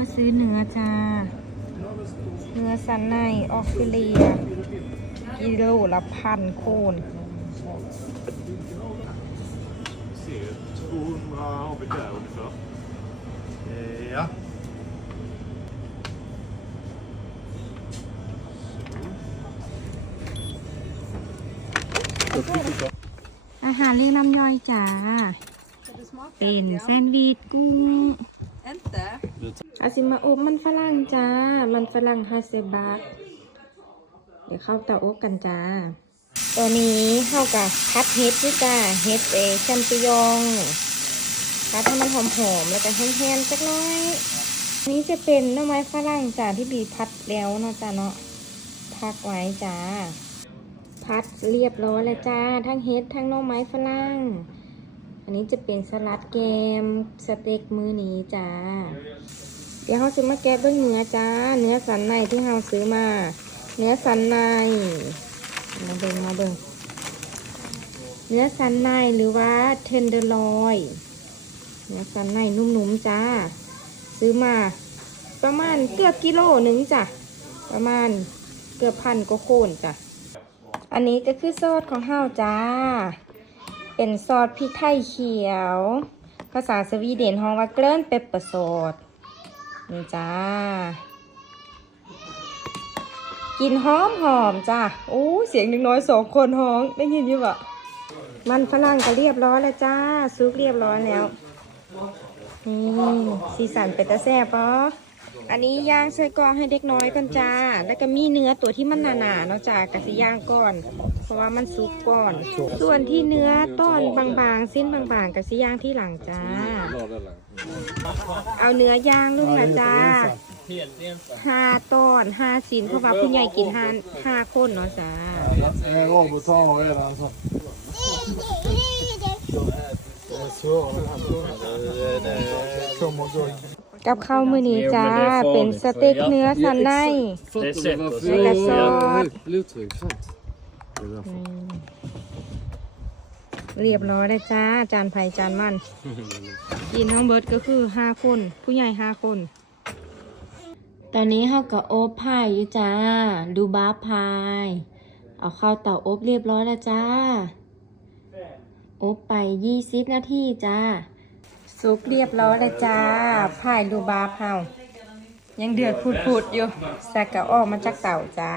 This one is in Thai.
มาซื้อเนื้อจ้า เนื้อสันในออสเตรเลีย กิโลละพันโคน ser 200 har vi där ungefär. Eh, Ja. อาหารเรียกน้ำย่อยจ้า เป็นแซนด์วิชกุ้ง Inte? อาซิมาอบมันฝรั่งจ้า มันฝรั่งฮาเซบักเดี๋ยวเข้าเตาอบกันจ้า ตัวนี้เข้ากับพัดเฮ็ดด้วยจ้า เฮ็ดเอแชมปิญองพัดให้มันหอมๆแล้วก็แห้งๆสักหน้อยอันนี้จะเป็นหน่อไม้ฝรั่งจ้าที่บีพัดแล้วเนาะจ้าเนาะพักไว้จ้า พัดเรียบร้อยแล้วจ้า ทั้งเฮ็ดทั้งหน่อไม้ฝรั่ง อันนี้จะเป็นสลัดแกมสเต็กมือนี้จ้า เดี๋ยวเราซื้อมาแกะเบื้องเนื้อจ้า เนื้อสันในที่เราซื้อมา เนื้อสันใน มาเบิ่งมาเบิ่งเนื้อสันในหรือว่าเทนเดอร์ลอยเนื้อสันในนุ่มๆจ้า ซื้อมา ประมาณเกือบกิโลหนึ่งจ้ะ ประมาณเกือบพันก็โคนจ้ะ อันนี้ก็คือซอสของเฮาจ้า เป็นซอสพริกไทยเขียว ภาษาสวีเดนฮ้องว่าเกลินเปปเปอร์ซอสนี่จ้า กินหอมหอมจ้าโอ้เสียงเด็กน้อยสองคนห้องได้ยินอยู่ปะมันฝรั่งก็เรียบร้อยแล้วจ้าซุกเรียบร้อยแล้วนี่สีสันเป็นตาแซ่บปะ อันนี้ย่างใส่กรอกให้เด็กน้อยกันจ้า แล้วก็มีเนื้อตัวที่มันหนาๆเนาะจ้ากะสิย่างก่อน เพราะว่ามันซุกก่อน ส่วนที่เนื้อต้อนบางๆเส้นบางๆกะสิย่างที่หลังจ้า เอาเนื้อย่างลูกนะจ้าห้าต้อนห้าชิ้นเพราะว่าผู้ใหญ่กินห้าห้าคนเนาะจ้า En gång betalar redan så. Det kommer gå กับข้าวมื้อนี้จ้า เป็นสเต็กเนื้อสันใน Det är sett och så. แล้วก็ซอส Blodtryck, sant? อืมเรียบร้อยแล้วจ้า จานไผ่จานมัน กินทั้งเบิร์ดก็คือห้าคน ผู้ใหญ่ห้าคน ตอนนี้เฮากับโอบพายอยู่จ้า ดูบ้าร์พาย เอาเข้าเตาอบเรียบร้อยแล้วจ้า อบไปยี่สิบนาทีจ้า สุกเรียบร้อยแล้วจ้าพายดูบาเผายังเดือดพูดๆอยู่สักกะออกมาจากเต่าจ้า